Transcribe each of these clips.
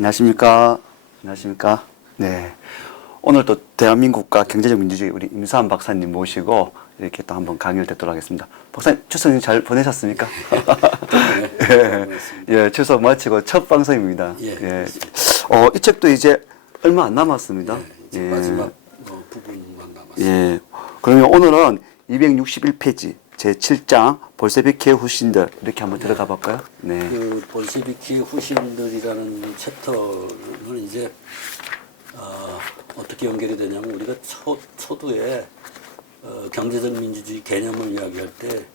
안녕하십니까. 안녕하십니까. 네. 오늘 또 대한민국과 경제적 민주주의 우리 임수환 박사님 모시고 이렇게 또 한번 강의를 듣도록 하겠습니다. 박사님, 추석 잘 보내셨습니까? 예, 예, 추석 마치고 첫 방송입니다. 예. 예. 이 책도 이제 얼마 안 남았습니다. 예, 이제 마지막 부분만 남았습니다. 예. 그러면 오늘은 261페이지 제7장 볼셰비키의 후신들 이렇게 한번 들어가 볼까요? 네. 그 볼셰비키 후신들이라는 챕터는 이제 어떻게 연결이 되냐면 우리가 초두에 경제적 민주주의 개념을 이야기할 때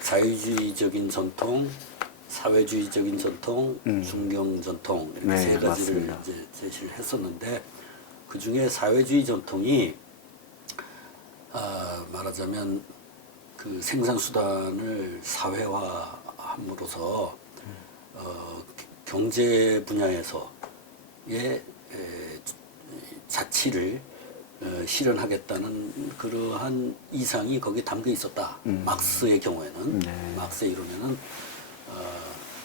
자유주의적인 전통, 사회주의적인 전통, 중경 전통 이렇게 네, 세 가지를 맞습니다. 이제 제시를 했었는데 그 중에 사회주의 전통이 말하자면 그 생산 수단을 사회화함으로써 경제 분야에서의 자치를 실현하겠다는 그러한 이상이 거기에 담겨 있었다. 막스의 경우에는 네. 막스의 이론에는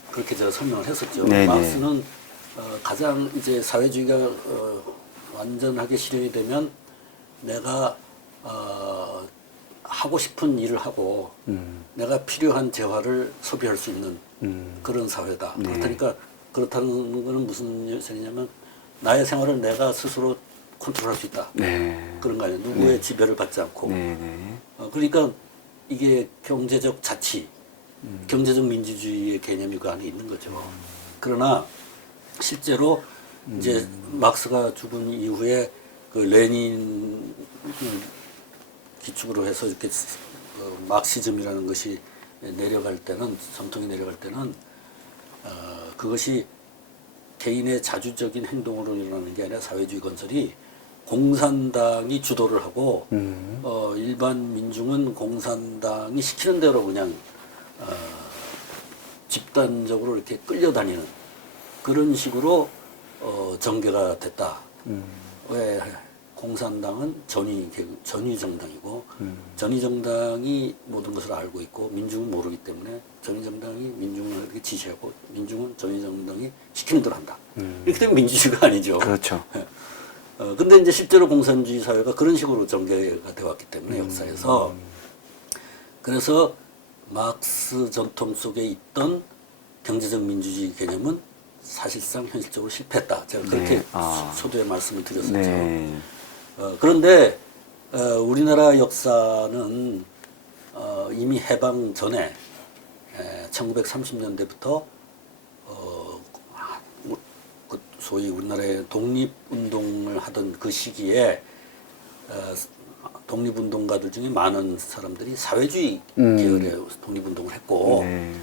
그렇게 제가 설명을 했었죠. 네네. 막스는 가장 이제 사회주의가 완전하게 실현이 되면 내가 하고 싶은 일을 하고 내가 필요한 재화를 소비할 수 있는 그런 사회다. 네. 그렇다는 것은 무슨 소리냐면 나의 생활을 내가 스스로 컨트롤할 수 있다. 네. 그런 거 아니에요. 누구의 네. 지배를 받지 않고. 네. 네. 그러니까 이게 경제적 자치, 경제적 민주주의의 개념이 그 안에 있는 거죠. 그러나 실제로 이제 막스가 죽은 이후에 그 레닌 기축으로 해서 이렇게 막시즘이라는 것이 내려갈 때는 전통이 내려갈 때는 그것이 개인의 자주적인 행동으로 일어나는 게 아니라 사회주의 건설이 공산당이 주도를 하고 일반 민중은 공산당이 시키는 대로 그냥 집단적으로 이렇게 끌려다니는 그런 식으로 전개가 됐다. 왜 공산당은 전위 정당이고 전위 정당이 모든 것을 알고 있고 민중은 모르기 때문에 전위 정당이 민중을 이렇게 지시하고 민중은 전위 정당이 시키는 대로 한다. 이렇게 되면 민주주의가 아니죠. 그렇죠. 근데 이제 실제로 공산주의 사회가 그런 식으로 전개가 되어 왔기 때문에 역사에서 그래서 막스 전통 속에 있던 경제적 민주주의 개념은 사실상 현실적으로 실패했다. 제가 그렇게 네. 초두에 말씀을 드렸었죠. 네. 그런데 우리나라 역사는 이미 해방 전에 1930년대부터 소위 우리나라의 독립운동을 하던 그 시기에 독립운동가들 중에 많은 사람들이 사회주의 계열의 독립운동을 했고 네.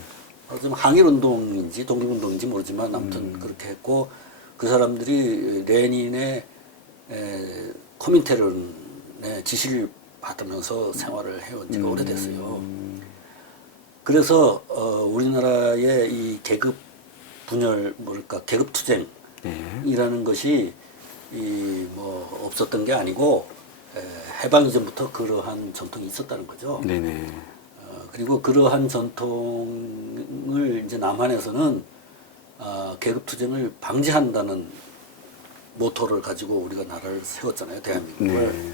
좀 항일운동인지 독립운동인지 모르지만 아무튼 그렇게 했고 그 사람들이 레닌의 코민테른의 지시를 받으면서 생활을 해온 지가 오래됐어요. 그래서 우리나라의 이 계급 분열 뭐랄까 계급 투쟁이라는 것이 없었던 게 아니고 해방 이전부터 그러한 전통이 있었다는 거죠. 네네. 그리고 그러한 전통을 이제 남한에서는 계급 투쟁을 방지한다는 모토를 가지고 우리가 나라를 세웠잖아요, 대한민국을. 네.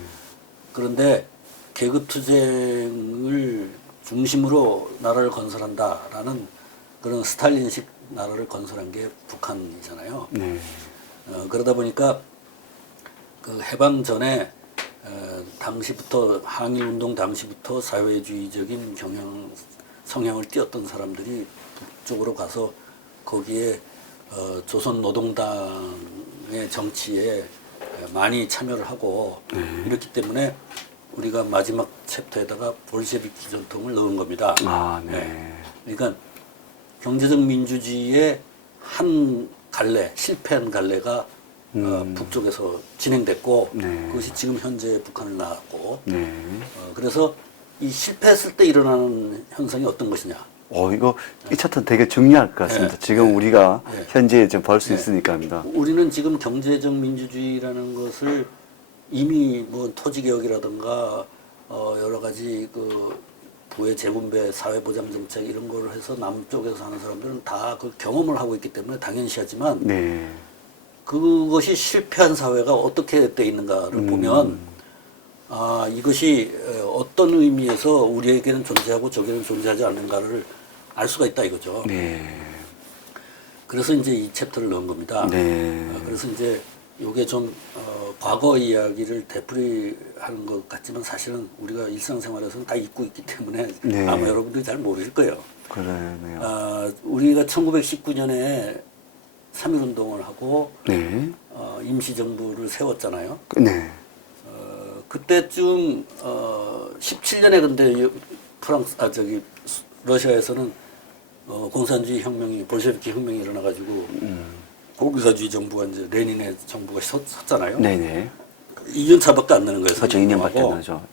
그런데 계급 투쟁을 중심으로 나라를 건설한다라는 그런 스탈린식 나라를 건설한 게 북한이잖아요. 네. 그러다 보니까 그 해방 전에 당시부터 항일운동 당시부터 사회주의적인 성향을 띠었던 사람들이 북쪽으로 가서 거기에 조선노동당의 정치에 많이 참여를 하고 이렇기 때문에 우리가 마지막 챕터에다가 볼셰비키 전통을 넣은 겁니다. 네. 그러니까 경제적 민주주의의 한 갈래, 실패한 갈래가 북쪽에서 진행됐고 네. 그것이 지금 현재 북한을 나왔고 네. 그래서 이 실패했을 때 일어나는 현상이 어떤 것이냐. 이거 이 차트는 되게 중요할 것 같습니다. 지금 우리가 네. 현재 좀 볼 수 있으니까입니다. 우리는 지금 경제적 민주주의라는 것을 이미 뭐 토지개혁이라든가 여러 가지 그 부의 재분배, 사회보장정책 이런 거를 해서 남쪽에서 사는 사람들은 다 그 경험을 하고 있기 때문에 당연시하지만 네. 그것이 실패한 사회가 어떻게 돼 있는가를 보면 이것이 어떤 의미에서 우리에게는 존재하고 저게는 존재하지 않는가를 알 수가 있다 이거죠. 네. 그래서 이제 이 챕터를 넣은 겁니다. 네. 그래서 이제 요게 좀 과거 이야기를 되풀이하는 것 같지만 사실은 우리가 일상생활에서는 다 잊고 있기 때문에 네. 아마 여러분들이 잘 모르실 거예요. 그러네요. 우리가 1919년에 3.1운동을 하고 네. 임시정부를 세웠잖아요. 네. 그때쯤 17년에 근데 러시아에서는 공산주의 혁명이 볼셰비키 혁명이 일어나가지고 공산주의 정부가 이제 레닌의 정부가 섰잖아요. 네네. 2년 차밖에 안 되는 거예요. 그렇죠. 2년밖에 안 나죠.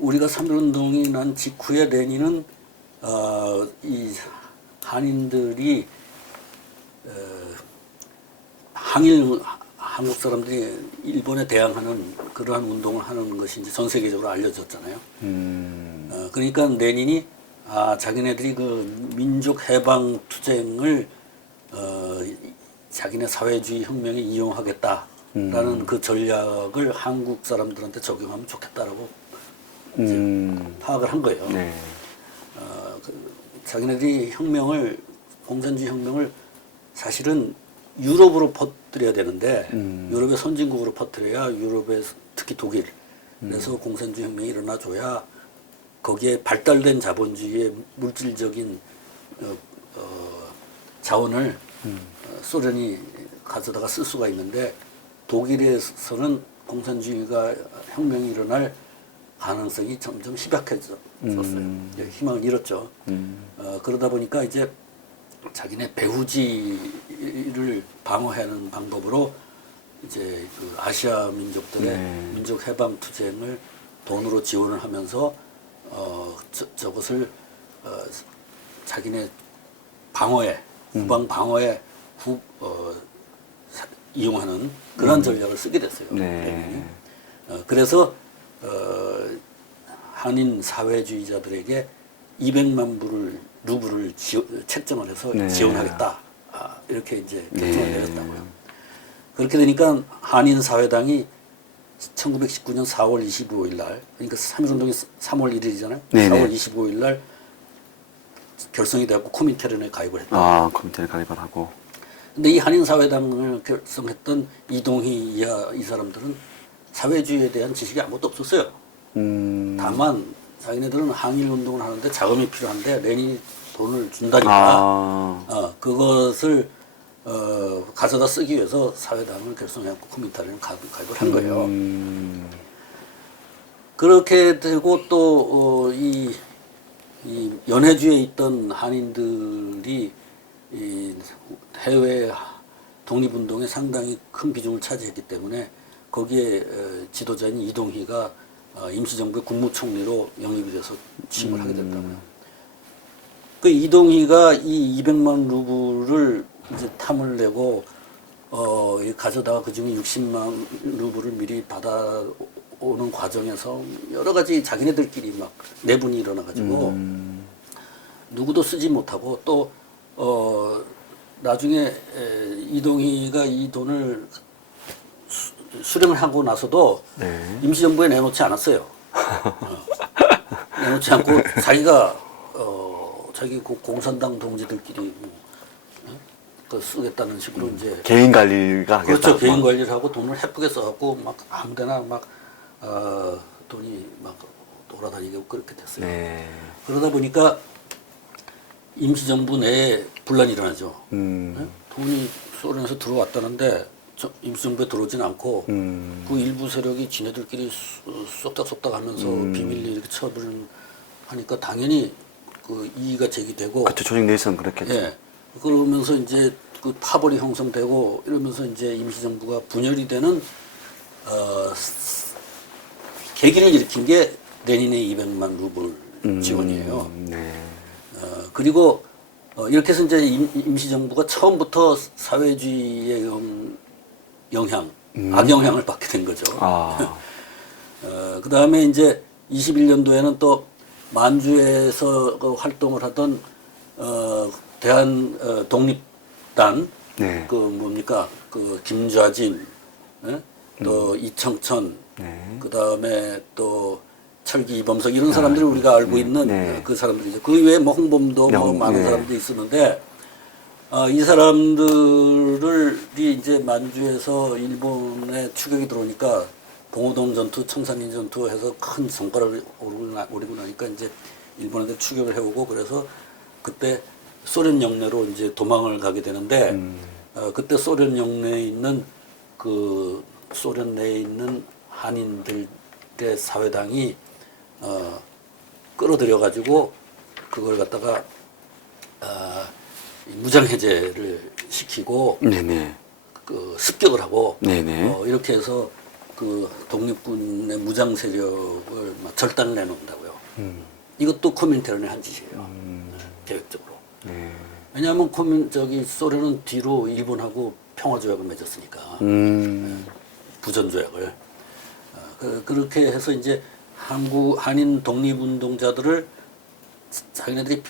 우리가 3.1운동이 난 직후에 레닌은 이 한인들이 한국 사람들이 일본에 대항하는 그러한 운동을 하는 것이 이제 전 세계적으로 알려졌잖아요. 그러니까 레닌이 자기네들이 그 민족 해방 투쟁을 자기네 사회주의 혁명에 이용하겠다라는 그 전략을 한국 사람들한테 적용하면 좋겠다라고 이제 파악을 한 거예요. 네. 자기네들이 공산주의 혁명을 사실은 유럽으로 퍼뜨려야 되는데 유럽의 선진국으로 퍼뜨려야 유럽의 특히 독일에서 공산주의 혁명이 일어나줘야 거기에 발달된 자본주의의 물질적인 자원을 소련이 가져다가 쓸 수가 있는데 독일에서는 공산주의가 혁명이 일어날 가능성이 점점 희박해졌어요. 희망을 잃었죠. 그러다 보니까 이제 자기네 배후지를 방어하는 방법으로 이제 그 아시아 민족들의 민족 해방 투쟁을 돈으로 지원을 하면서 저것을 자기네 방어에 후방 방어에 이용하는 그런 전략을 쓰게 됐어요. 네. 그래서 한인 사회주의자들에게 200만 루블을 책정을 해서 네. 지원하겠다. 이렇게 이제 결정을 내렸다고요. 그렇게 되니까 한인 사회당이 1919년 4월 25일 날, 그러니까 3.1운동이 3월 1일이잖아요. 네네. 4월 25일 날 결성이 되었고 코민테른에 가입을 했다. 코민테른 가입을 하고. 근데 이 한인 사회당을 결성했던 이동희 이 사람들은 사회주의에 대한 지식이 아무것도 없었어요. 다만 자기네들은 항일 운동을 하는데 자금이 필요한데 레닌이 돈을 준다니까 그것을 가져다 쓰기 위해서 사회당을 결성해갖고 코민테른을 가입을 한 거예요. 그렇게 되고 또 이 연해주에 있던 한인들이 이 해외 독립운동에 상당히 큰 비중을 차지했기 때문에 거기에 지도자인 이동희가 임시정부의 국무총리로 영입이 돼서 취임을 하게 됐다고요. 그 이동희가 이 200만 루블을 이제 탐을 내고 가져다가 그중에 60만 루블을 미리 받아오는 과정에서 여러 가지 자기네들끼리 막 내분이 일어나가지고 누구도 쓰지 못하고 또 나중에 이동희가 이 돈을 수령을 하고 나서도 네. 임시정부에 내놓지 않았어요. 내놓지 않고 자기가 자기 공산당 동지들끼리 그 쓰겠다는 식으로 이제 개인 관리가 하겠다. 그렇죠. 개인 관리를 하고 돈을 헤프게 써갖고 막 아무데나 막 돈이 막 돌아다니고 그렇게 됐어요. 네. 그러다 보니까 임시정부 내에 분란이 일어나죠. 네? 돈이 소련에서 들어왔다는데 임시정부에 들어오진 않고 그 일부 세력이 지네들끼리 쏙닥쏙닥 하면서 비밀리에 이렇게 처분을 하니까 당연히 그 이의가 제기되고 그쵸, 조직 내에서는 그렇겠죠. 예. 그러면서 이제 그 파벌이 형성되고 이러면서 이제 임시정부가 분열이 되는 계기를 일으킨 게 레닌의 200만 루블 지원이에요. 네. 그리고 이렇게 해서 이제 임시정부가 처음부터 사회주의의 영향, 악영향을 받게 된 거죠. 그 다음에 이제 21년도에는 또 만주에서 그 활동을 하던 대한 독립단 네. 그 뭡니까 그 김좌진, 예? 또 이청천, 네. 그 다음에 또 철기 이범석 이런 사람들이 우리가 알고 있는 네. 그 사람들이죠. 그 외에 뭐 홍범도 뭐 네. 많은 사람들이 있었는데 이 사람들이 이제 만주에서 일본에 추격이 들어오니까 봉오동 전투, 청산리 전투 해서 큰 성과를 오르고 나니까 이제 일본한테 추격을 해오고 그래서 그때 소련 영내로 이제 도망을 가게 되는데 그때 소련 영내에 있는 그 소련 내에 있는 한인들의 사회당이 끌어들여 가지고 그걸 갖다가 무장 해제를 시키고 네네. 그 습격을 하고 네네. 이렇게 해서 그 독립군의 무장 세력을 막 절단을 내놓는다고요. 이것도 코민테른의 한 짓이에요. 계획적으로. 네. 왜냐하면 소련은 뒤로 일본하고 평화조약을 맺었으니까 부전조약을 그렇게 해서 이제 한인 독립운동자들을 자기네들이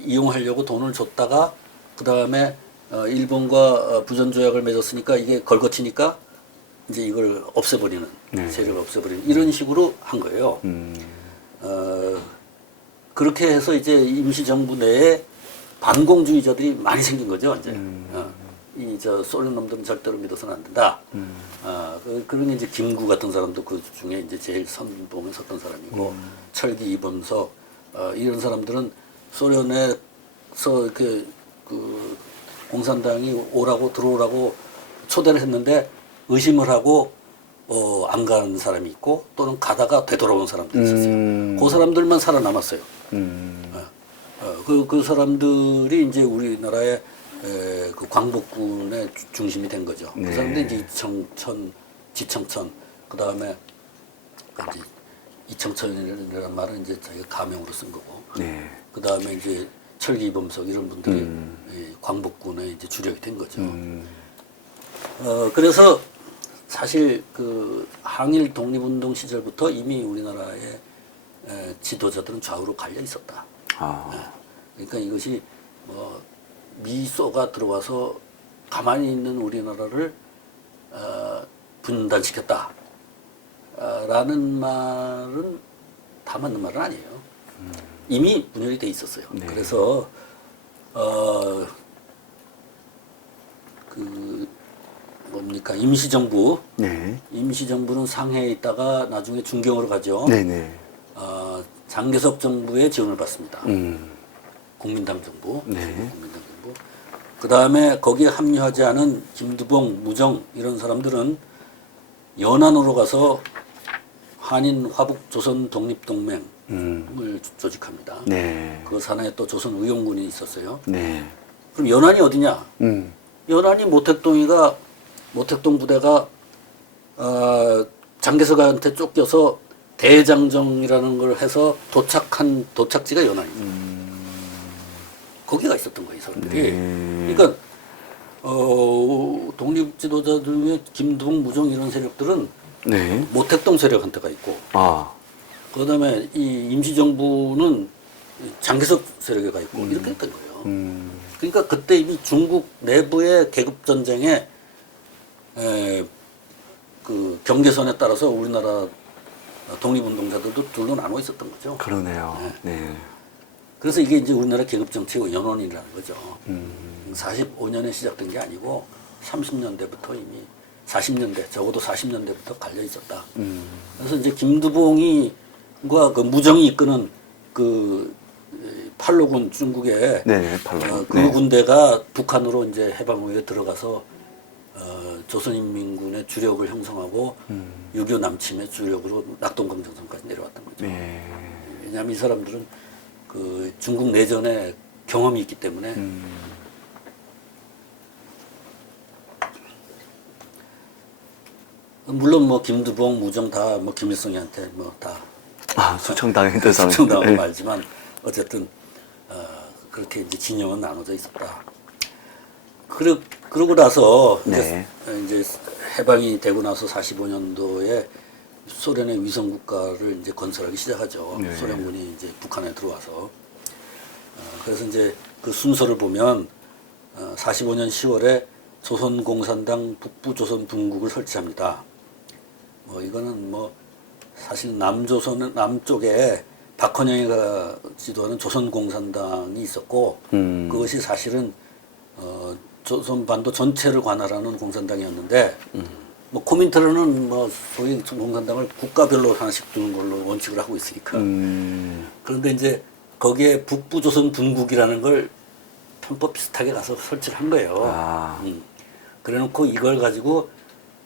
이용하려고 돈을 줬다가 그 다음에 일본과 부전조약을 맺었으니까 이게 걸거치니까 이제 이걸 없애버리는 네. 세력을 없애버리는 이런 식으로 한 거예요. 그렇게 해서 이제 임시정부 내에 반공주의자들이 많이 생긴 거죠. 이제 이 소련 놈들은 절대로 믿어서는 안 된다. 그런 게 이제 김구 같은 사람도 그 중에 이제 제일 선봉에 섰던 사람이고 철기 이범석 이런 사람들은 소련에서 이렇게 그 공산당이 들어오라고 초대를 했는데 의심을 하고 안 가는 사람이 있고 또는 가다가 되돌아온 사람들이 있었어요. 그 사람들만 살아남았어요. 그 사람들이 이제 우리나라의 그 광복군의 중심이 된 거죠. 네. 그 사람들이 이제 지청천, 그 다음에 이제 이청천이라는 말은 이제 자기가 가명으로 쓴 거고, 네. 그 다음에 이제 철기 이범석 이런 분들이 이 광복군의 이제 주력이 된 거죠. 그래서 사실 그 항일 독립운동 시절부터 이미 우리나라의 지도자들은 좌우로 갈려 있었다. 그러니까 이것이 뭐 미소가 들어와서 가만히 있는 우리나라를 분단시켰다. 라는 말은 다 맞는 말은 아니에요. 이미 분열이 돼 있었어요. 네. 그래서 그 뭡니까 임시정부. 네. 임시정부는 상해에 있다가 나중에 중경으로 가죠. 네네. 장개석 정부의 지원을 받습니다. 국민당 정부. 네. 국민당 정부. 그 다음에 거기에 합류하지 않은 김두봉, 무정 이런 사람들은 연안으로 가서 한인 화북 조선 독립동맹을 조직합니다. 네. 그 산하에 또 조선 의용군이 있었어요. 네. 그럼 연안이 어디냐? 연안이 모택동 부대가 장개석한테 쫓겨서 대장정이라는 걸 해서 도착한 도착지가 연안이죠. 거기가 있었던 거예요, 이 사람들이. 그러니까 독립 지도자 중에 김두봉, 무정 이런 세력들은 네. 모택동 세력한테가 있고, 그다음에 이 임시정부는 장개석 세력에가 있고 이렇게 했던 거예요. 그러니까 그때 이미 중국 내부의 계급 전쟁에 그 경계선에 따라서 우리나라 독립운동자들도 둘로 나눠 있었던 거죠. 그러네요. 네. 그래서 이게 이제 우리나라 계급 정치의 연원이라는 거죠. 45년에 시작된 게 아니고 30년대부터 이미 40년대, 적어도 40년대부터 갈려 있었다. 그래서 이제 김두봉이과 그 무정이 이끄는 그 팔로군 중국의 네, 팔로군. 그 군대가 북한으로 이제 해방 후에 들어가서 조선인민군의 주력을 형성하고 6.25 남침의 주력으로 낙동강정선까지 내려왔던 거죠. 네. 왜냐하면 이 사람들은 그 중국 내전에 경험이 있기 때문에 물론 뭐 김두봉, 무정 다 뭐 김일성이한테 뭐 다 수청당했던 사람. 수청당하고 네. 말지만 어쨌든 그렇게 이제 진영은 나눠져 있었다. 그러고 나서 네. 이제 해방이 되고 나서 45년도에 소련의 위성 국가를 이제 건설하기 시작하죠. 네. 소련군이 이제 북한에 들어와서 그래서 이제 그 순서를 보면 45년 10월에 조선공산당 북부조선분국을 설치합니다. 뭐 이거는 뭐 사실 남쪽에 박헌영이가 지도하는 조선공산당이 있었고 그것이 사실은 조선반도 전체를 관할하는 공산당이었는데 뭐 코민테르는 뭐 소위 공산당을 국가별로 하나씩 두는 걸로 원칙을 하고 있으니까 그런데 이제 거기에 북부조선분국이라는 걸 편법 비슷하게 가서 설치를 한 거예요. 그래놓고 이걸 가지고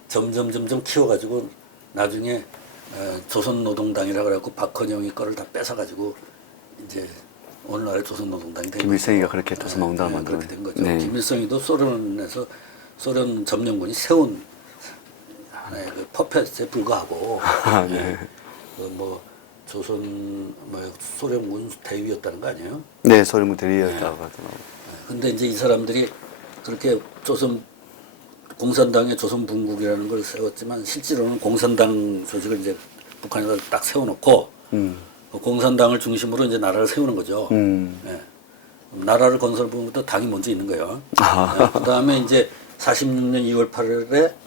점점 키워가지고 나중에 조선노동당이라 그래갖고 박헌영이 거를 다 뺏어가지고 이제 오늘날의 조선노동당이 된 김일성이가 그렇게 조선노동당을 만든 그렇게 된 거죠. 네. 김일성이도 소련에서 소련 점령군이 세운 하나의 그 퍼펫에 불과하고 네. 뭐 조선 뭐 소련군 대위였다는 거 아니에요? 네, 소련군 대리였다고 하더라고요. 근데 이제 이 사람들이 그렇게 조선 공산당의 조선분국이라는 걸 세웠지만 실제로는 공산당 조직을 이제 북한에다 딱 세워놓고 그 공산당을 중심으로 이제 나라를 세우는 거죠. 예. 나라를 건설부터 당이 먼저 있는 거예요. 그 다음에 이제 46년 2월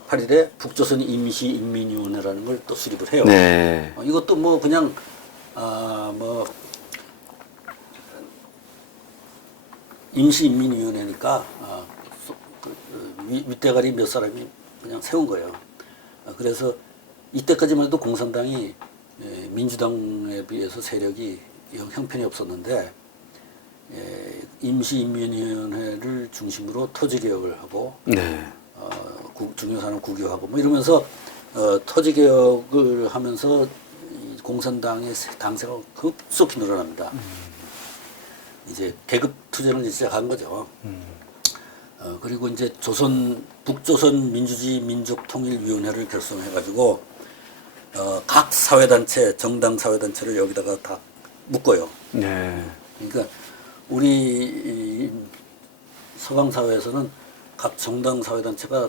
8일에 북조선 임시인민위원회라는 걸 또 수립을 해요. 네. 이것도 뭐 그냥 뭐 임시인민위원회니까 윗대가리 몇 사람이 그냥 세운 거예요. 그래서 이때까지만 해도 공산당이 민주당에 비해서 세력이 형편이 없었는데 임시인민위원회를 중심으로 토지개혁을 하고 네. 중요산업 국유하고 뭐 이러면서 토지개혁을 하면서 이 공산당의 당세가 급속히 늘어납니다. 이제 계급 투쟁을 시작한 거죠. 그리고 이제 북조선 민주주의 민족통일위원회를 결성해가지고 각 사회단체, 정당 사회단체를 여기다가 다 묶어요. 네. 그러니까 우리 이 서방 사회에서는 각 정당 사회단체가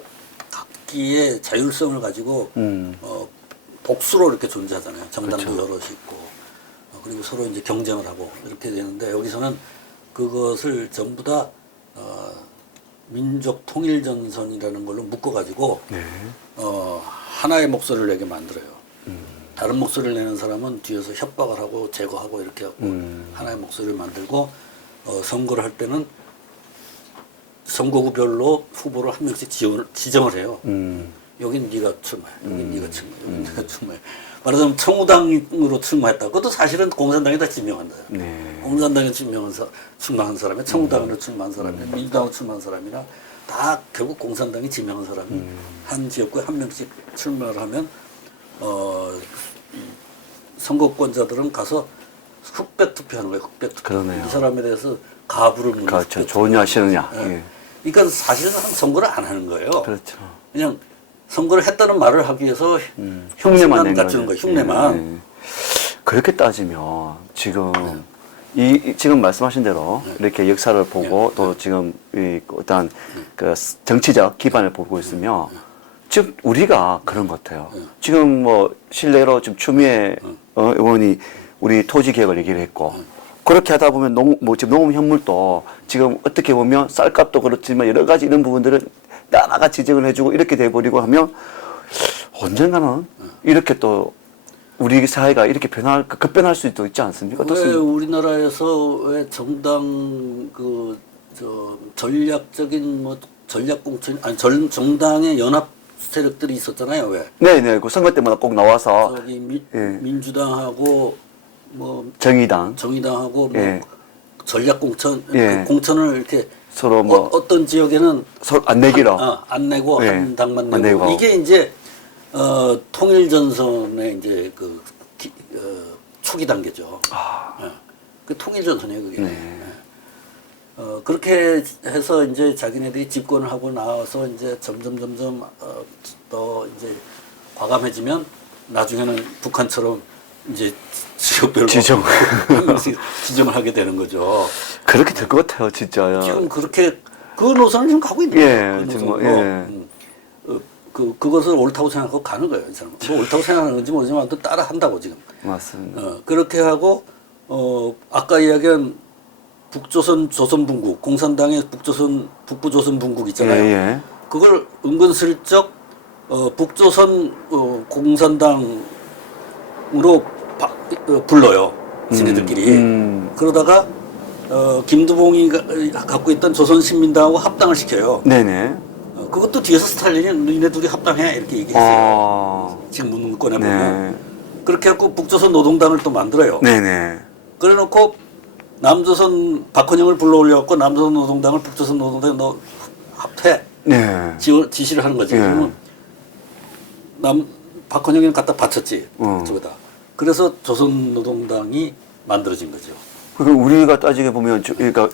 각기의 자율성을 가지고 복수로 이렇게 존재하잖아요. 정당도 그렇죠. 여럿이 있고 그리고 서로 이제 경쟁을 하고 이렇게 되는데 여기서는 그것을 전부 다 민족통일전선이라는 걸로 묶어가지고 네. 하나의 목소리를 내게 만들어요. 다른 목소리를 내는 사람은 뒤에서 협박을 하고 제거하고 이렇게 하고 하나의 목소리를 만들고 선거를 할 때는 선거구별로 후보를 한 명씩 지정을 해요. 여긴 네가 출마해, 여긴 네가 출마해, 여긴 네가 출마해. 말하자면 청우당으로 출마했다. 그것도 사실은 공산당이 다 지명한 거예요. 네. 공산당에 출마한 사람이 청우당으로 출마한 사람이나 민주당으로 출마한 사람이나 다 결국 공산당이 지명한 사람이 한 지역구에 한 명씩 출마를 하면 선거권자들은 가서 흑백 투표하는 거예요. 흑백 투표. 그러네요. 이 사람에 대해서 가부를 묻는 그렇죠. 흑백 좋으냐 투표. 싫으냐. 예. 예. 그러니까 사실은 선거를 안 하는 거예요. 그렇죠. 그냥 선거를 했다는 말을 하기 위해서 흉내만 낸 갖추는 거죠. 거예요. 흉내만. 예. 그렇게 따지면 지금 지금 말씀하신 대로 이렇게 역사를 보고 또 지금 이 어떤 그 정치적 기반을 보고 있으면 즉 우리가 그런 것 같아요. 지금 뭐 실례로 지금 추미애 의원이 우리 토지 개혁을 얘기를 했고 그렇게 하다 보면 지금 농업 현물도 지금 어떻게 보면 쌀값도 그렇지만 여러 가지 이런 부분들을 나라가 지정을 해주고 이렇게 돼버리고 하면 언젠가는 이렇게 또 우리 사회가 이렇게 급변할 수도 있지 않습니까? 왜 어떻습니까? 우리나라에서 왜 정당 전략적인 뭐 전략 공천 아니 정당의 연합 세력들이 있었잖아요. 왜? 네네. 그 선거 때마다 꼭 나와서 저기 예. 민주당하고 뭐 정의당 정의당하고 뭐 예. 전략 공천 예. 그 공천을 이렇게 서로 뭐 어떤 지역에는 서로 안 내기로 안 내고 예. 한 당만 안 내고 내고. 이게 이제 통일전선의 이제 초기 단계죠. 예. 그 통일전선이에요, 그게. 네. 그렇게 해서 이제 자기네들이 집권을 하고 나와서 이제 점점 더 이제 과감해지면 나중에는 북한처럼 이제 지역별로 한 명씩 지정을 하게 되는 거죠. 그렇게 될 것 같아요, 진짜. 지금 그렇게 그 노선을 지금 가고 있는 예, 거예요. 그 지금 노선으로. 예. 그것을 옳다고 생각하고 가는 거예요, 이 사람은. 뭐 옳다고 생각하는 건지 모르지만 또 따라 한다고 지금. 맞습니다. 그렇게 하고 아까 이야기한 북조선 조선분국 공산당의 북부조선분국 있잖아요. 예, 예. 그걸 은근슬쩍 북조선 공산당으로 불러요. 지네들끼리. 그러다가 김두봉이 갖고 있던 조선신민당하고 합당을 시켜요. 네네. 그것도 뒤에서 스탈린이 너희네 둘이 합당해 이렇게 얘기했어요. 지금 문건에 보면. 네. 그렇게 해갖고 북조선 노동당을 또 만들어요. 네네. 그래놓고 남조선 박헌영을 불러올려갖고 남조선 노동당을 북조선 노동당에 너 합해 네. 지시를 하는 거지. 네. 그러면 박헌영이는 갖다 바쳤지. 저거다. 그래서 조선 노동당이 만들어진 거죠. 그 우리가 따지게 보면 그러니까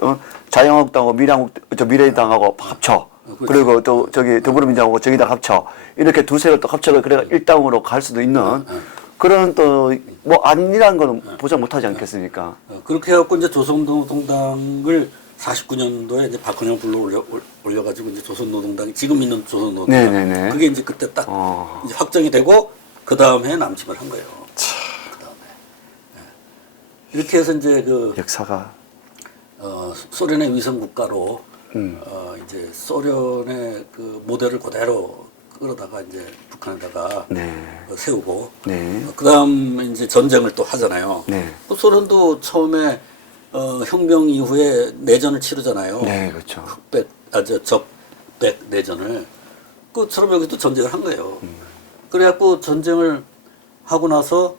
자유한국당하고 미래당하고 합쳐. 그렇죠. 그리고 또 저기 더불어민주당하고 저기다 합쳐. 이렇게 두세를 또 합쳐서 그래가 일당으로 갈 수도 있는 그런 또 뭐 아니라는 거는 보장 못하지 않겠습니까? 그렇게 해갖고 이제 조선노동당을 49년도에 이제 박헌영 불러 올려가지고 이제 조선노동당이 지금 있는 조선노동당. 네네네. 그게 이제 그때 딱 이제 확정이 되고 그 다음에 남침을 한 거예요. 그 다음에 이렇게 해서 이제 그 역사가 소련의 위성 국가로 이제 소련의 그 모델을 그대로 끌어다가 이제 북한에다가 네. 세우고 네. 그다음 이제 전쟁을 또 하잖아요. 네. 소련도 처음에 혁명 이후에 내전을 치르잖아요. 네, 그렇죠. 적백 내전을 그처럼 여기도 전쟁을 한 거예요. 그래갖고 전쟁을 하고 나서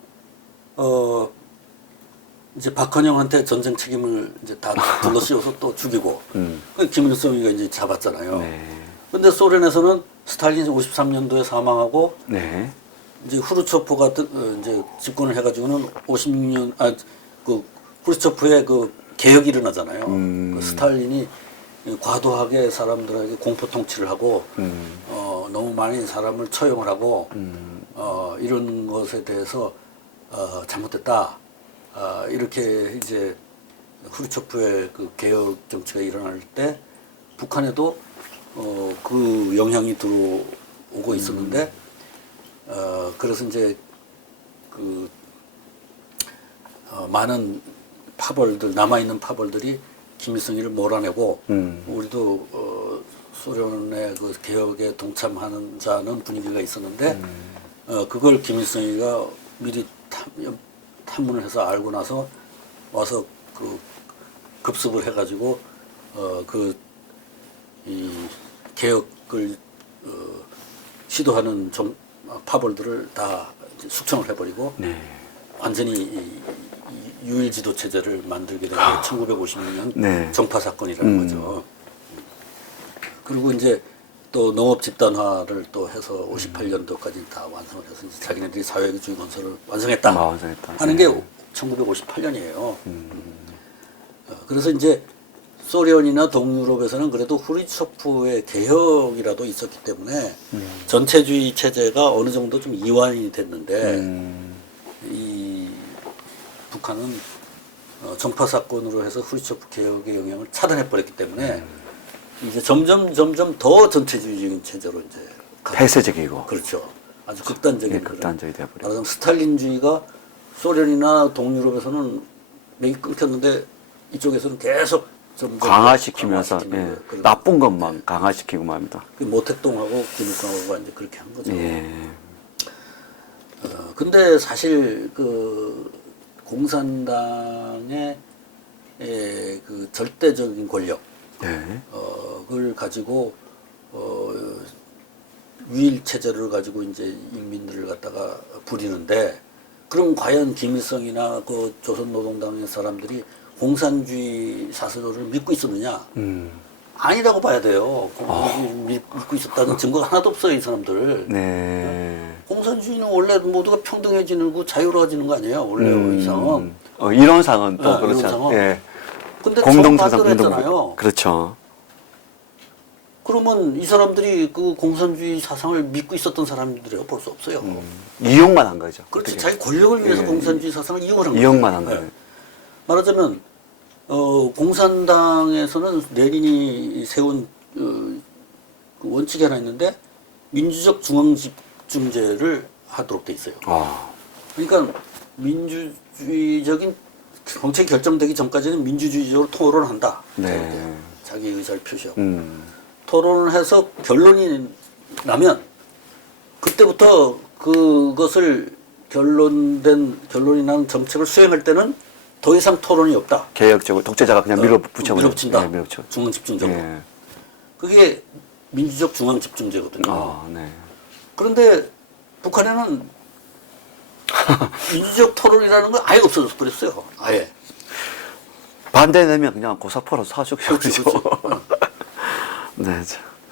이제 박헌영한테 전쟁 책임을 이제 다 둘러 씌워서 또 죽이고 김일성이가 이제 잡았잖아요. 네. 근데 소련에서는 스탈린이 53년도에 사망하고 네. 이제 후르초프가 이제 집권을 해가지고는 56년 그 후르초프의 그 개혁이 일어나잖아요. 그 스탈린이 과도하게 사람들에게 공포 통치를 하고 너무 많은 사람을 처형을 하고 이런 것에 대해서 잘못됐다. 이렇게 이제 후르초프의 그 개혁 정치가 일어날 때 북한에도 그 영향이 들어오고 있었는데 그래서 이제 그 많은 파벌들 남아있는 파벌들이 김일성이를 몰아내고 우리도 소련의 그 개혁에 동참하는 자는 분위기가 있었는데 그걸 김일성이가 미리 탐문을 해서 알고 나서 와서 그 급습을 해가지고 이 개혁을 시도하는 파벌들을 다 숙청을 해버리고 네. 완전히 이 유일 지도 체제를 만들게 된 게 1956년 네. 정파 사건이라는 거죠. 그리고 이제 또 농업 집단화를 또 해서 58년도까지 다 완성을 해서 이제 자기네들이 사회주의 건설을 완성했다 완성했다. 하는 게 1958년이에요. 그래서 이제 소련이나 동유럽에서는 그래도 후르초프의 개혁이라도 있었기 때문에 전체주의 체제가 어느 정도 좀 이완이 됐는데 이 북한은 정파 사건으로 해서 후르초프 개혁의 영향을 차단해 버렸기 때문에 이제 점점 더 전체주의적인 체제로 이제 폐쇄적이고. 그렇죠. 아주 극단적인 네, 극단적이 되어버려. 말하자면 스탈린주의가 소련이나 동유럽에서는 맥이 끊겼는데 이쪽에서는 계속 점점 강화시키면서 강화시키는 예, 그런 나쁜 것만 강화시키고 말입니다. 그 모택동하고 김일성하고가 이제 그렇게 한 거죠. 예. 근데 사실 그 공산당의 그 절대적인 권력 네. 그걸 가지고 유일 체제를 가지고 이제 인민들을 갖다가 부리는데 그럼 과연 김일성이나 그 조선노동당의 사람들이 공산주의 사슬을 믿고 있었느냐? 아니라고 봐야 돼요. 믿고 있었다는 증거가 하나도 없어요, 이 사람들. 네. 공산주의는 원래 모두가 평등해지는 거 자유로워지는 거 아니에요, 원래 이상은. 이론상은 또 그렇죠. 이론상은. 예. 근데 공동체상 정반대로 그렇죠. 그러면 이 사람들이 그 공산주의 사상을 믿고 있었던 사람들이라고 볼 수 없어요. 이용만 한 거죠. 그렇지. 어떻게. 자기 권력을 위해서 예. 공산주의 사상을 이용을 한 거죠. 이용만 한 거예요. 말하자면 공산당에서는 레닌이 세운 그 원칙이 하나 있는데 민주적 중앙집중제를 하도록 돼 있어요. 아. 그러니까 민주주의적인 정책이 결정되기 전까지는 민주주의적으로 토론을 한다. 네. 자기 의사를 표시하고. 토론을 해서 결론이 나면 그때부터 그것을 결론이 난 정책을 수행할 때는 더 이상 토론이 없다. 개혁적으로 독재자가 그냥 밀어붙인다. 네, 밀어붙여. 중앙 집중적으로. 네. 그게 민주적 중앙 집중제거든요. 아, 네. 그런데 북한에는 민주적 토론이라는 건 아예 없어졌어 버렸어요. 아예. 반대되면 그냥 고사포로 사주고 그렇지, 그렇지. 네.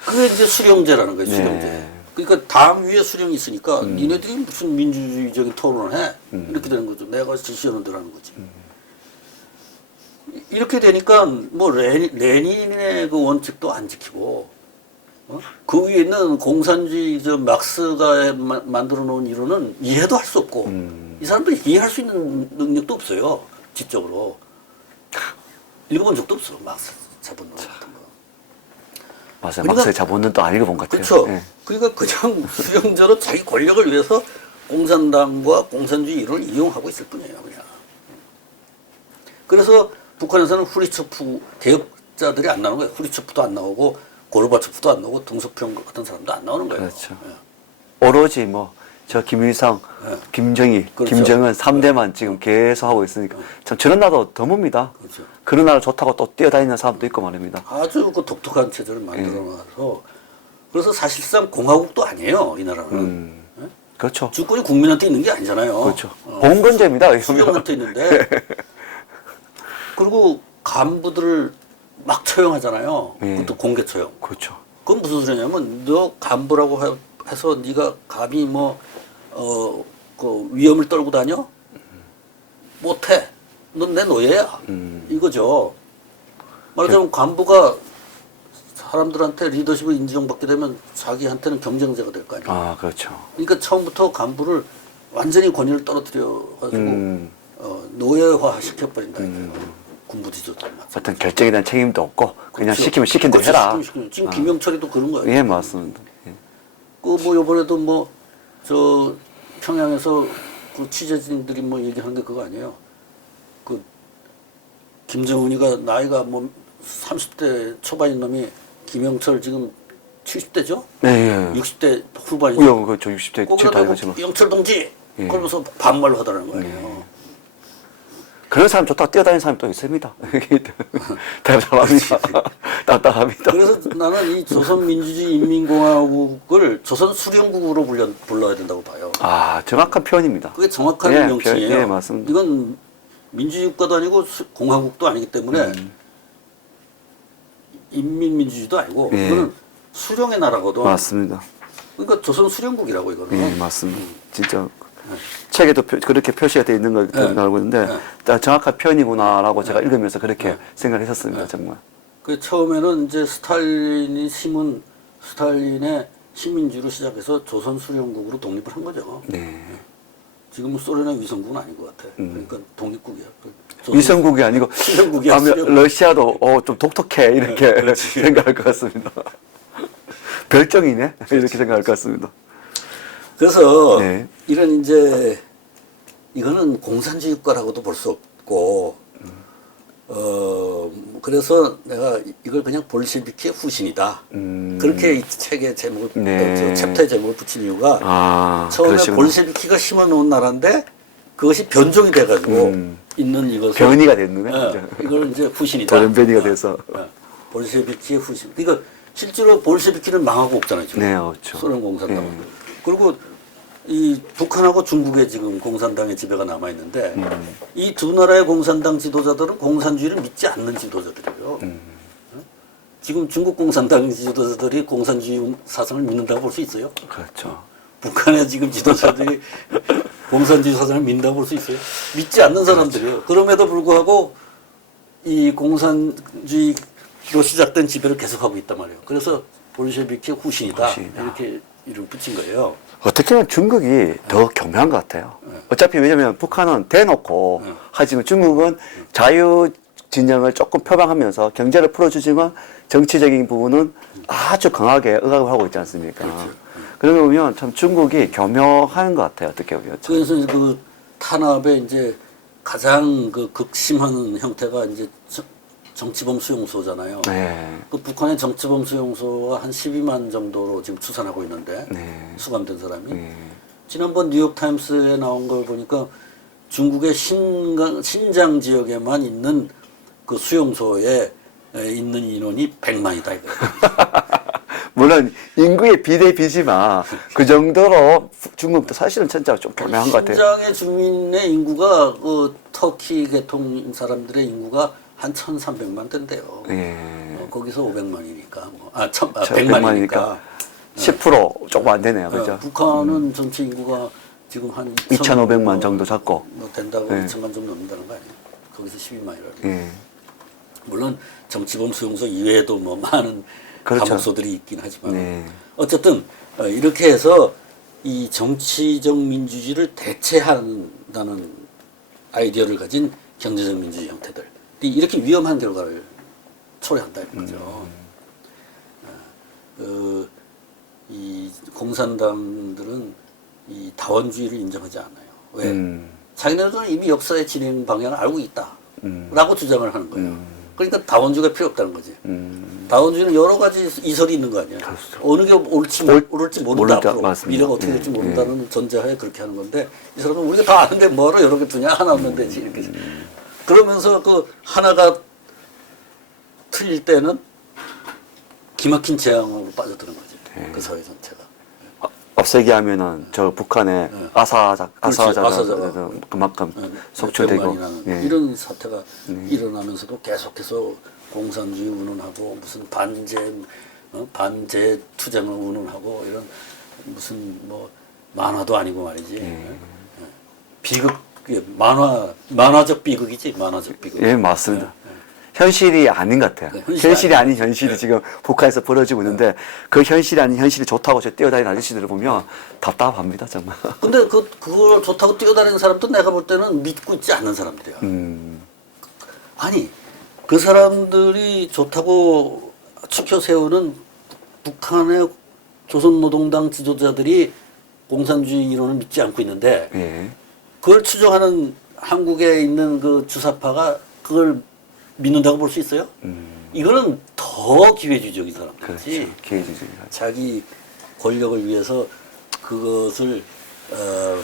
그게 이제 수령제라는 거예요. 네. 수령제. 그러니까 당 위에 수령이 있으니까 니네들이 무슨 민주주의적인 토론을 해? 이렇게 되는 거죠. 내가 지시하는 대로 하는 거지. 이렇게 되니까 뭐 레닌의 그 원칙도 안 지키고 그 위에 있는 공산주의 막스가 만들어 놓은 이론은 이해도 할 수 없고 이 사람들 이해할 수 있는 능력도 없어요. 지적으로. 읽어본 적도 없어. 막스 자본론 같은 거. 맞아요. 그러니까- 막스의 자본론도 안 읽어본 것 같아요. 그렇죠. 네. 그러니까 그냥 수령자로 자기 권력을 위해서 공산당과 공산주의 이론을 이용하고 있을 뿐이에요. 그냥. 그래서 북한에서는 후리초프 개혁자들이 안 나오는 거예요. 후리초프도 안 나오고 고르바초프도 안 나오고 등소평 같은 사람도 안 나오는 거예요. 그렇죠. 예. 오로지 뭐 저 김일성, 네. 김정일, 그렇죠. 김정은 3대만 지금 계속 하고 있으니까 참 저런 나라도 드뭅니다. 그렇죠. 그런 나라 좋다고 또 뛰어다니는 사람도 있고 말입니다. 아주 그 독특한 체제를 만들어 놔서 그래서 사실상 공화국도 아니에요. 이 나라는. 예? 그렇죠. 주권이 국민한테 있는 게 아니잖아요. 그렇죠. 봉건제입니다. 수령한테 있는데 그리고 간부들을 막 처형하잖아요. 예. 그것도 공개 처형. 그렇죠. 그건 무슨 소리냐면 너 간부라고 해서 네가 감히 그 위험을 떨고 다녀? 못해. 넌 내 노예야. 이거죠. 말하자면 간부가 사람들한테 리더십을 인정받게 되면 자기한테는 경쟁자가 될 거 아니에요. 아, 그렇죠. 그러니까 처음부터 간부를 완전히 권위를 떨어뜨려가지고 노예화 시켜버린다. 군부 지도자. 어떤 결정에 대한 책임도 없고 그냥 그렇죠. 시키면 시킨 대로 그렇죠. 해라. 시키면. 지금 김영철이도 그런 거예요. 예, 맞습니다. 예. 그 뭐 이번에도 저 평양에서 그 취재진들이 뭐 얘기하는 게 그거 아니에요. 그 김정은이가 나이가 뭐 30대 초반인 놈이 김영철 지금 70대죠? 네, 예. 60대 후반이죠. 그저 60대 거기다가 지금 영철 동지 예. 그러면서 반말로 하더라는 거예요. 그런 사람 좋다고 뛰어다니는 사람이 또 있습니다. 답답합니다. 답답합니다. 그래서 나는 이 조선민주주의인민공화국을 조선수령국으로 불러야 된다고 봐요. 아, 정확한 표현입니다. 그게 정확한 예, 명칭이에요. 예, 맞습니다. 이건 민주주의 국가도 아니고 공화국도 아니기 때문에 인민민주주의도 아니고 예. 이거는 수령의 나라거든. 맞습니다. 그러니까 조선수령국이라고 이거는. 예, 맞습니다. 진짜 책에도 그렇게 표시가 되어 있는 걸 알고 있는데 정확한 표현이구나라고 제가 읽으면서 그렇게 생각을 했었습니다. 정말. 그 처음에는 이제 스탈린이 심은 스탈린의 식민지로 시작해서 조선수령국으로 독립을 한 거죠. 네. 지금은 소련의 위성국은 아닌 것 같아. 그러니까 독립국이야. 위성국이 아니고 수령국이야. 러시아도 좀 독특해 이렇게 생각할 것 같습니다. 별정이네 이렇게 생각할 것 같습니다. 그래서 네. 이런 이제 이거는 공산주의 국가라고도 볼 수 없고 그래서 내가 이걸 그냥 볼셰비키의 후신이다. 그렇게 이 책의 제목을 네. 챕터의 제목을 붙인 이유가 처음에 그러시구나. 볼셰비키가 심어놓은 나라인데 그것이 변종이 돼가지고 있는 이것을 변이가 됐네. 이걸 이제 후신이다. 다른 변이가 돼서. 볼셰비키의 후신. 그러니까 실제로 볼셰비키는 망하고 없잖아요. 지금. 네, 그렇죠. 소련 공산당. 그리고 이 북한하고 중국에 지금 공산당의 지배가 남아 있는데 이 두 나라의 공산당 지도자들은 공산주의를 믿지 않는 지도자들이에요. 지금 중국 공산당 지도자들이 공산주의 사상을 믿는다고 볼 수 있어요? 그렇죠. 북한의 지금 지도자들이 공산주의 사상을 믿는다고 볼 수 있어요? 믿지 않는 사람들이에요. 그럼에도 불구하고 이 공산주의로 시작된 지배를 계속하고 있단 말이에요. 그래서 볼셰비키의 후신이다. 이렇게 이름 붙인 거예요. 어떻게 보면 중국이 더 교묘한 것 같아요. 어차피 왜냐면 북한은 대놓고 하지만 중국은 자유 진영을 조금 표방하면서 경제를 풀어주지만 정치적인 부분은 아주 강하게 억압을 하고 있지 않습니까? 그러다 보면 참 중국이 교묘한 것 같아요. 어떻게 보면. 그래서 그 탄압의 이제 가장 그 극심한 형태가 이제 정치범 수용소잖아요. 네. 그 북한의 정치범 수용소가 한 12만 정도로 지금 추산하고 있는데 네. 수감된 사람이 네. 지난번 뉴욕 타임스에 나온 걸 보니까 중국의 신장 지역에만 있는 그 수용소에 있는 인원이 100만이다 이거예요. 물론 인구의 비대비지만 그 정도로 중국도 사실은 진짜 좀 교묘한 것 같아요. 신장의 주민의 인구가 그 터키 계통 사람들의 인구가 한 1,300만 된대요. 예. 거기서 500만이니까 뭐, 100만이니까 100만이니까 10% 조금 안 되네요, 그죠? 북한은 전체 인구가 지금 한 2,500만 정도 잡고. 뭐 된다고 네. 2천만 좀 넘는다는 거 아니에요? 거기서 12만이라고. 예. 물론 정치범 수용소 이외에도 뭐 많은 그렇죠. 감옥소들이 있긴 하지만 네. 어쨌든 이렇게 해서 이 정치적 민주주의를 대체한다는 아이디어를 가진 경제적 민주주의 형태들 이렇게 위험한 결과를 초래한다 이거죠. 이 공산당들은 이 다원주의를 인정하지 않아요. 왜? 자기네들은 이미 역사의 진행 방향을 알고 있다라고 주장을 하는 거예요. 그러니까 다원주의가 필요 없다는 거지. 다원주의는 여러 가지 이설이 있는 거 아니야. 그렇죠. 어느 게 옳을지 모른다. 모른다. 앞으로. 맞습니다. 미래가 어떻게 될지 모른다는 전제하에 그렇게 하는 건데 이 사람은 우리가 다 아는데 뭐로 여러 개 두냐 하나 없는 데지 이렇게. 그러면서 그 하나가 틀릴 때는 기막힌 재앙으로 빠져드는 거지. 그 사회 전체가. 없애기 하면은 저 북한의 아사자가 아사자가. 그만큼 몇 속출되고 백만이 나는 예. 이런 사태가 일어나면서도 계속해서 공산주의 운운하고 무슨 반제 투쟁을 운운하고 이런 무슨 뭐 만화도 아니고 말이지. 비극 만화적 비극이지 만화적 비극. 예, 맞습니다. 현실이 아닌 것 같아요. 네, 현실이 아닌 현실이 지금 북한에서 벌어지고 있는데 그 현실이 아닌 현실이 좋다고 저 뛰어다니는 아저씨들을 보면 답답합니다, 정말. 근데 그걸 좋다고 뛰어다니는 사람도 내가 볼 때는 믿고 있지 않는 사람들이야. 아니 그 사람들이 좋다고 추켜 세우는 북한의 조선노동당 지도자들이 공산주의 이론을 믿지 않고 있는데 예. 그걸 추종하는 한국에 있는 그 주사파가 그걸 믿는다고 볼 수 있어요? 이거는 더 기회주의적인 사람들이지. 그렇죠. 기회주의적인 사람. 자기 권력을 위해서 그것을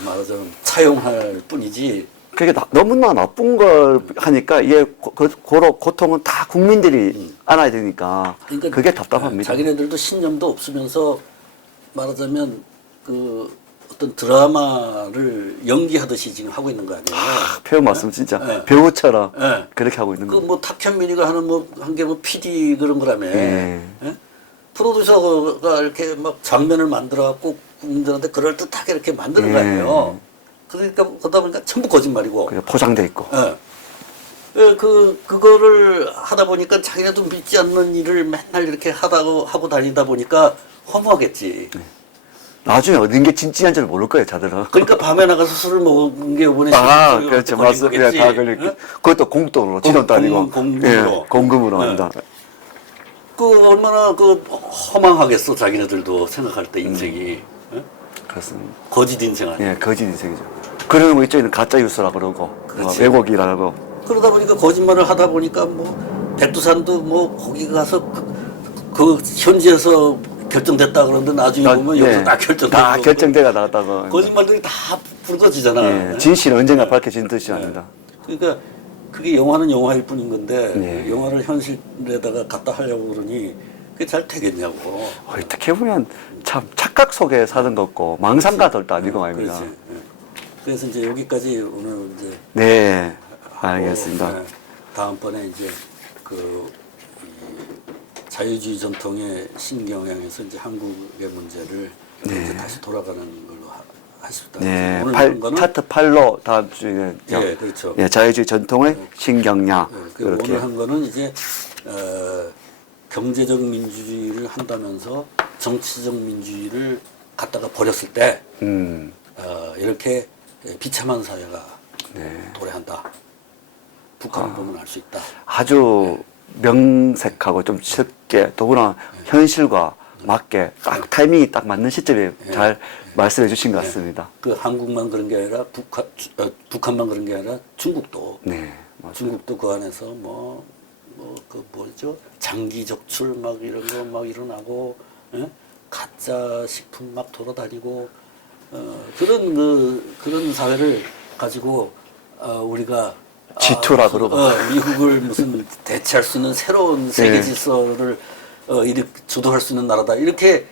말하자면 차용할 뿐이지. 그게 너무나 나쁜 걸 하니까 이게 그런 고통은 다 국민들이 안아야 되니까 그러니까 그게 답답합니다. 자기네들도 신념도 없으면서 말하자면 그 어떤 드라마를 연기하듯이 지금 하고 있는 거 아니에요? 표현 맞으면 진짜 네. 배우처럼 네. 그렇게 하고 있는 그 거예요. 뭐 탁현민이가 하는 뭐 한 게 뭐 PD 그런 거라며. 예. 예? 프로듀서가 이렇게 막 장면을 만들어 갖고 국민들한테 그럴 듯하게 이렇게 만드는 거 아니에요? 그러니까 그러다 보니까 전부 거짓말이고. 그냥 포장돼 있고. 예. 예, 그거를 하다 보니까 자기네도 믿지 않는 일을 맨날 이렇게 하고 다니다 보니까 허무하겠지. 나중에 어딘 게 진짜인지 모를 거예요, 자들은. 그러니까 밤에 나가서 술을 먹은 게 이번에 그렇죠. 맞습니다. 다 걸릴 그것도 공돈으로, 진원도 아니고. 공금으로. 예, 공금으로 네. 합니다. 그 얼마나 그 허망하겠어 자기네들도 생각할 때 인생이. 예? 그렇습니다. 거짓 인생 아니야. 예, 거짓 인생이죠. 그러는 거 이쪽에는 가짜 뉴스라 그러고, 그렇지. 왜곡이라고. 그러다 보니까 거짓말을 하다 보니까 뭐 백두산도 뭐 거기 가서 그 현지에서 결정됐다 그러는데 나중에 보면 여기서 다 결정되고 다 결정돼가 나갔다고. 거짓말들이 다 불거지잖아. 예, 진실은 언젠가 밝혀진 듯이 아니다. 그러니까 그게 영화는 영화일 뿐인 건데 네. 영화를 현실에다가 갖다 하려고 그러니 그게 잘 되겠냐고. 어떻게 보면 참 착각 속에 사는 것 같고 망상가들도 아니고 말입니다. 그렇지. 예. 그래서 이제 여기까지 오늘 이제 네, 하고, 알겠습니다. 네, 다음번에 이제 이 자유주의 전통의 신경향에서 이제 한국의 문제를 이제 다시 돌아가는 걸로 하십니다. 네, 오늘 한 거는 차트 8로 다음 주에는 예, 그렇죠. 예, 자유주의 전통의 신경량 그 이렇게 오늘 한 거는 이제 경제적 민주주의를 한다면서 정치적 민주주의를 갖다가 버렸을 때 이렇게 비참한 사회가 도래한다. 북한을 보면 알 수 있다. 아주 명색하고 좀 쉽게 더구나 현실과 맞게 딱 타이밍이 딱 맞는 시점에 잘 말씀해 주신 것 같습니다. 그 한국만 그런 게 아니라 북한만 그런 게 아니라 중국도 네, 맞아요. 중국도 그 안에서 뭐 뭐 그 뭐죠 장기 적출 막 이런 거 막 일어나고 예? 가짜 식품 막 돌아다니고 그런 사회를 가지고 우리가 G2라 그러고. 미국을 무슨 대체할 수 있는 새로운 세계 네. 질서를 이렇게 주도할 수 있는 나라다 이렇게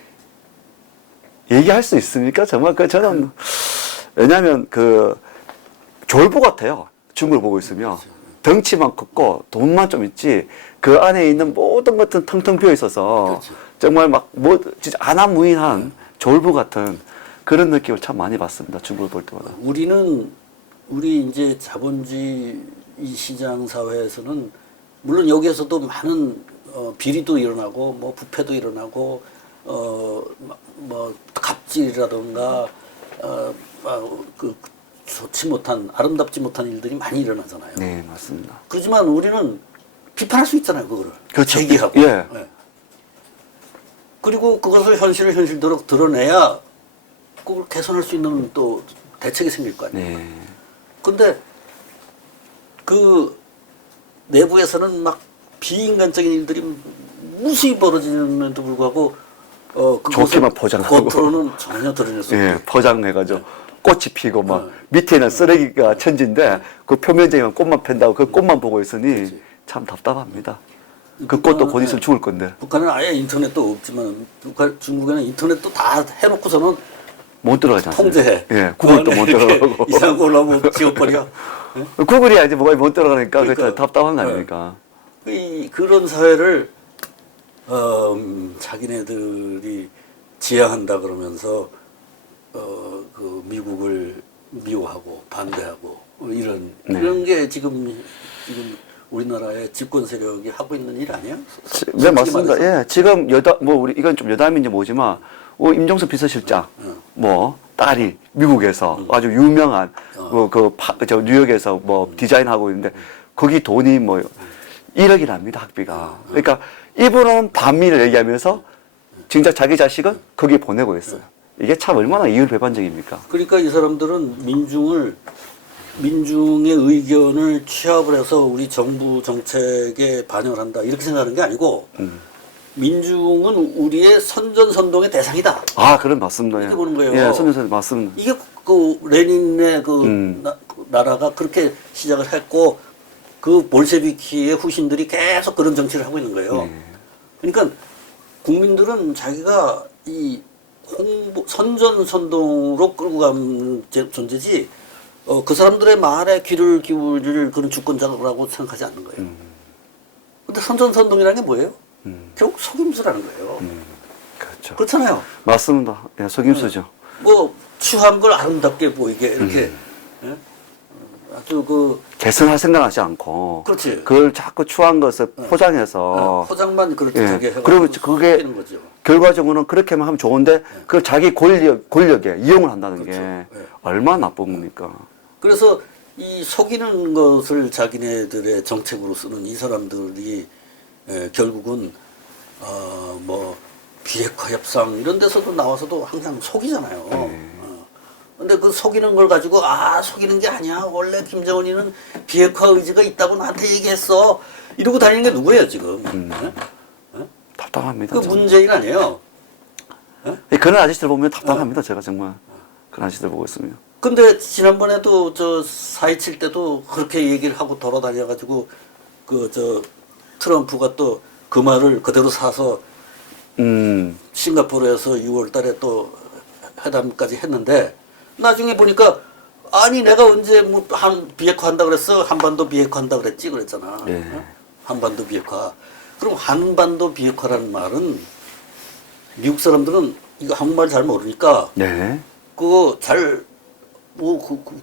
얘기할 수 있습니까? 정말 저는 왜냐하면 졸부 같아요. 중국을 보고 있으면 덩치만 컸고 돈만 좀 있지 그 안에 있는 모든 것은 텅텅 비어 있어서 그렇죠. 정말 막 뭐 진짜 안하무인한 졸부 같은 그런 느낌을 참 많이 받습니다. 중국을 볼 때마다. 우리 이제 자본주의 이 시장 사회에서는 물론 여기에서도 많은 비리도 일어나고 뭐 부패도 일어나고 뭐 갑질이라든가 그 좋지 못한 아름답지 못한 일들이 많이 일어나잖아요. 네, 맞습니다. 그렇지만 우리는 비판할 수 있잖아요, 그거를. 그렇죠. 제기하고. 예. 예. 그리고 그것을 현실을 현실대로 드러내야 그걸 개선할 수 있는 또 대책이 생길 거 아니에요. 네. 근데 그 내부에서는 막 비인간적인 일들이 무수히 벌어지는데도 불구하고 좋게만 포장하고. 겉으로는 전혀 드러낼 수 없게. 예, 포장해가지고 꽃이 피고 막 네. 밑에는 쓰레기가 천지인데 그 표면적인 꽃만 팬다고 그 꽃만 보고 있으니 그렇지. 참 답답합니다. 그 꽃도 곧 있으면 죽을 건데 북한은 아예 인터넷도 없지만 중국에는 인터넷도 다 해놓고서는 못 들어가지 않습니까? 통제해. 예, 구글도 못 들어가고. 이상한 거 올라오면 지워버려. 구글이야 이제 뭐가 못 들어가니까 그게 그러니까. 답답한 거 네. 아닙니까? 그런 사회를 자기네들이 지향한다 그러면서 그 미국을 미워하고 반대하고 이런 게 지금 우리나라의 집권 세력이 하고 있는 일 아니야? 네, 맞습니다. 예, 지금 우리 이건 좀 여담인지 모지만 임종석 비서실장 뭐 딸이 미국에서 아주 유명한 뉴욕에서 뭐 디자인하고 있는데 거기 돈이 뭐 1억이랍니다 학비가. 그러니까 이분은 반미를 얘기하면서 진짜 자기 자식은 거기 보내고 있어요. 이게 참 얼마나 이율배반적입니까? 그러니까 이 사람들은 민중의 의견을 취합을 해서 우리 정부 정책에 반영을 한다 이렇게 생각하는 게 아니고 민중은 우리의 선전선동의 대상이다. 아, 그럼 맞습니다. 이렇게 보는 거예요. 예, 선생님 맞습니다. 이게 그 레닌의 그 나라가 그렇게 시작을 했고 그 볼셰비키의 후신들이 계속 그런 정치를 하고 있는 거예요. 그러니까 국민들은 자기가 이 선전선동으로 끌고 가는 존재지 그 사람들의 말에 귀를 기울일 그런 주권자라고 생각하지 않는 거예요. 근데 선전선동이라는 게 뭐예요? 결국 속임수라는 거예요. 그렇죠. 그렇잖아요. 맞습니다. 예, 속임수죠. 뭐 취한 걸 아름답게 보이게 이렇게 예? 아주 개선할 생각하지 않고 그렇지. 그걸 자꾸 추한 것을 포장해서 포장만 그렇게 예. 해가지고 그리고 그게 는 거죠. 결과적으로는 그렇게만 하면 좋은데 그걸 자기 권력에 이용을 한다는 그렇죠. 게 예. 얼마나 나쁜 겁니까? 그래서 이 속이는 것을 자기네들의 정책으로 쓰는 이 사람들이 결국은 뭐 비핵화 협상 이런 데서도 나와서도 항상 속이잖아요. 근데 그 속이는 걸 가지고 속이는 게 아니야. 원래 김정은이는 비핵화 의지가 있다고 나한테 얘기했어. 이러고 다니는 게 누구예요 지금? 답답합니다. 그 정말. 문재인 아니에요. 예, 그런 아저씨들 보면 답답합니다. 제가 정말 그런 아저씨들 보고 있으면. 근데 지난번에도 저 4.27 때도 그렇게 얘기를 하고 돌아다녀가지고 트럼프가 또 그 말을 그대로 사서 싱가포르에서 6월 달에 또 회담까지 했는데 나중에 보니까 아니 내가 언제 뭐 비핵화 한다 그랬어? 한반도 비핵화 한다 그랬지 그랬잖아. 네. 한반도 비핵화. 그럼 한반도 비핵화라는 말은 미국 사람들은 이거 한국말 잘 모르니까 네. 그거 잘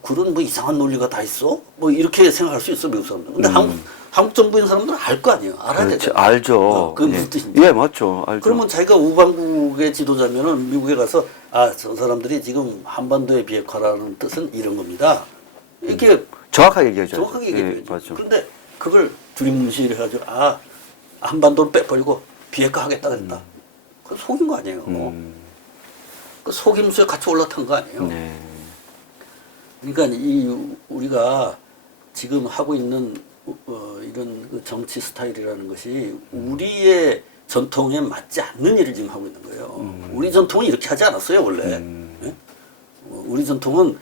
그런 뭐 이상한 논리가 다 있어? 뭐 이렇게 생각할 수 있어 미국 사람들. 근데 한국 정부인 사람들은 알 거 아니에요. 알아야 그렇죠. 되잖아. 알죠. 그게 예. 무슨 뜻인지. 예, 맞죠. 알죠. 그러면 자기가 우방국의 지도자면은 미국에 가서 저 사람들이 지금 한반도의 비핵화라는 뜻은 이런 겁니다. 이렇게 정확하게 얘기하죠. 정확하게 얘기해야죠. 예, 맞죠. 그런데 그걸 두리뭉실해가지고 한반도를 빼버리고 비핵화 하겠다 그랬다. 그건 속인 거 아니에요. 그 속임수에 같이 올라탄 거 아니에요. 네. 그러니까 우리가 지금 하고 있는 이런 그 정치 스타일이라는 것이 우리의 전통에 맞지 않는 일을 지금 하고 있는 거예요. 우리 전통은 이렇게 하지 않았어요, 원래. 예? 우리 전통은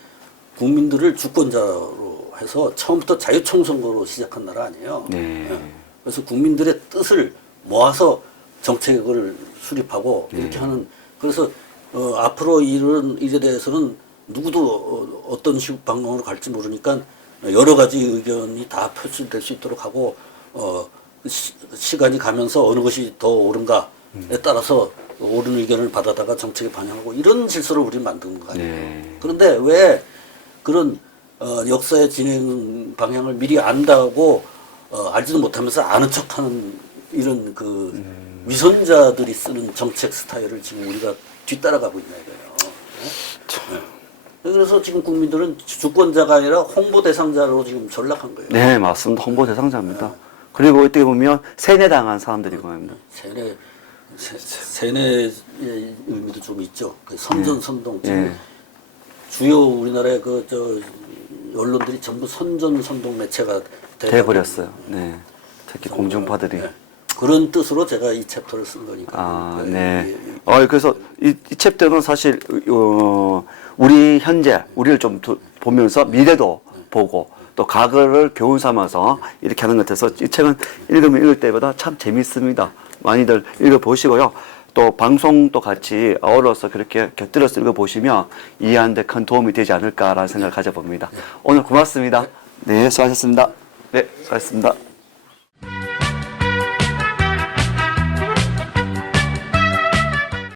국민들을 주권자로 해서 처음부터 자유총선거로 시작한 나라 아니에요. 네. 예? 그래서 국민들의 뜻을 모아서 정책을 수립하고 이렇게 하는, 그래서 앞으로 이런 일에 대해서는 누구도 어떤 식 방향으로 갈지 모르니까 여러 가지 의견이 다 표출될 수 있도록 하고 시간이 가면서 어느 것이 더 옳은가에 따라서 옳은 의견을 받아다가 정책에 반영하고 이런 질서를 우리는 만든 거 아니에요. 네. 그런데 왜 그런 역사의 진행 방향을 미리 안다고 알지도 못하면서 아는 척하는 이런 그 위선자들이 쓰는 정책 스타일을 지금 우리가 뒤따라가고 있나 이거예요. 네? 그래서 지금 국민들은 주권자가 아니라 홍보 대상자로 지금 전락한 거예요. 네, 맞습니다. 홍보 대상자입니다. 그리고 어떻게 보면 세뇌당한 사람들이 그겁니다. 세뇌의 의미도 좀 있죠. 그 선전 선동 지금 네. 주요 우리나라의 언론들이 전부 선전 선동 매체가 돼버렸어요. 네. 특히 공중파들이. 네. 그런 뜻으로 제가 이 챕터를 쓴 거니까. 아, 네. 그래서 이 챕터는 사실 우리 현재 우리를 좀 보면서 미래도 보고 또 과거를 교훈 삼아서 이렇게 하는 것 같아서 이 책은 읽으면 읽을 때보다 참 재밌습니다. 많이들 읽어보시고요. 또 방송도 같이 어우러서 그렇게 곁들여서 읽어보시면 이해하는 데 큰 도움이 되지 않을까라는 생각을 가져봅니다. 오늘 고맙습니다. 네, 수고하셨습니다. 네, 수고하셨습니다.